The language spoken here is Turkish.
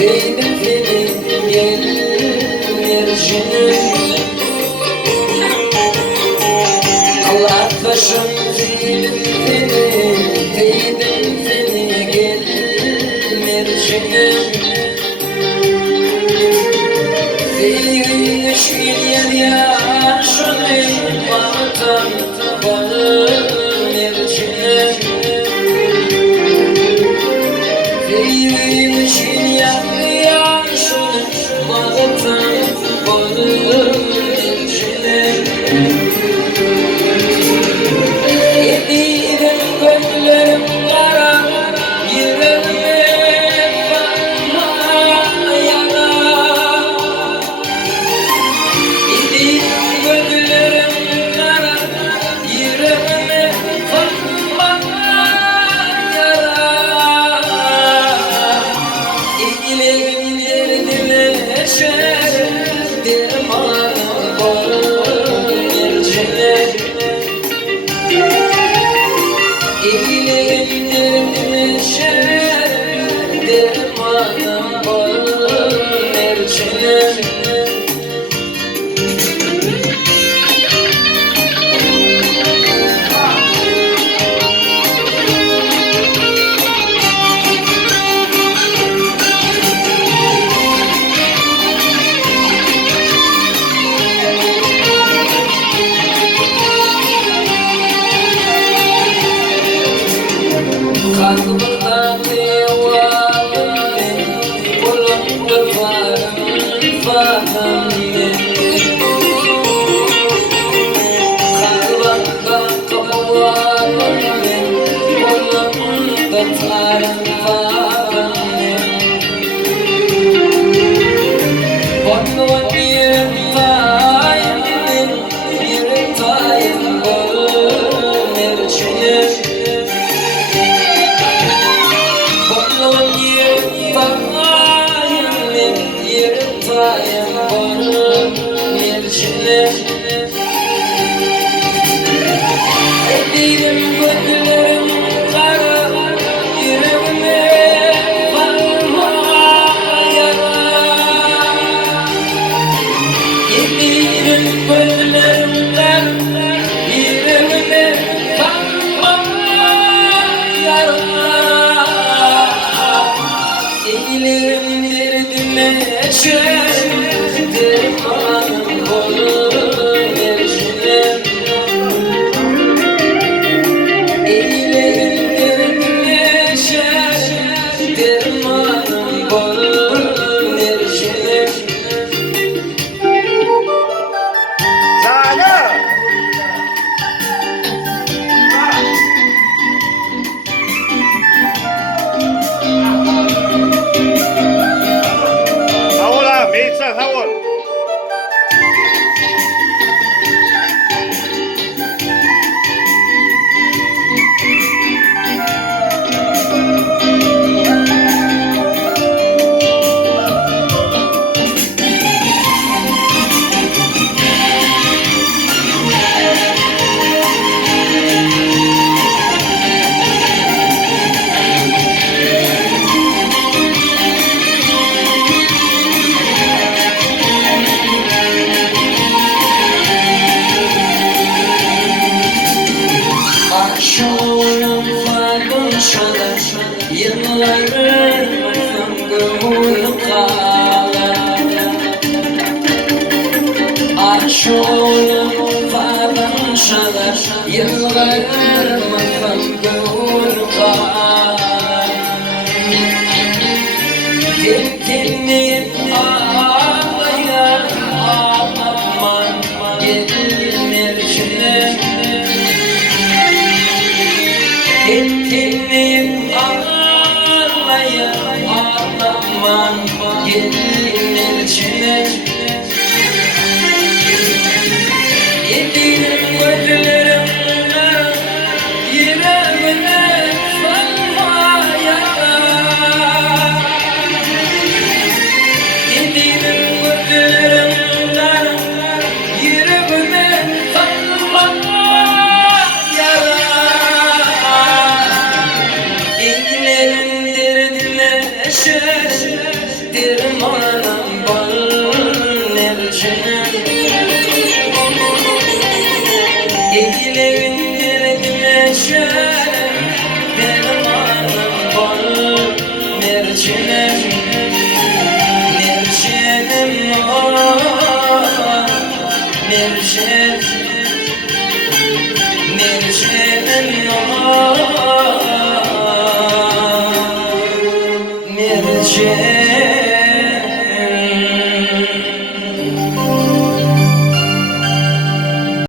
Değdim seni gel yerişine. Allah taşım değdim seni gel yerişine. Değdim yeşil yaşını bağıtan bağın yerişine. Değdim yeşil yaşını bağıtan bağın yerişine. Yediğim gönlüm kara, yüreğime bakma yana. Yediğim gönlüm kara, yüreğime bakma yana. İlgilerim derdime eşer, dermanım bağın yerine. İlgilerim derdime eşer, dermanım bağın yerine. Kalbimden devalim, kulağımda farım Kalbimden devalim, kulağımda farım Bana yerim tayım, bağın erçine. Yerim bağın yerine. Edirim gönlüm kara, yüreğime bakma yana. Edirim gönlüm kara, yüreğime bakma yana. İlgilerim derdime eşer, dermanım bağın yerine. İlgilerim derdime eşer, dermanım bağın yerine. Hola, Mesa, favor. Akşamım konuşalım, yıllarım gönlüm kalır. Akşamım konuşalım, yıllarım gönlüm kalır. Dinleyip ağlayan ağlaman gelir içine. Dinleyip ağlayan gelir içine. Yediğim gözlerimle yüreğime salma yara. Yediğim gözlerimle yüreğime salma yara. İngilerin derdine eşer, dermanım bal nercine. İngilerin derdine eşer, dermanım bal nercine. Nercinim ah, nercin, nercinim ah, nercin.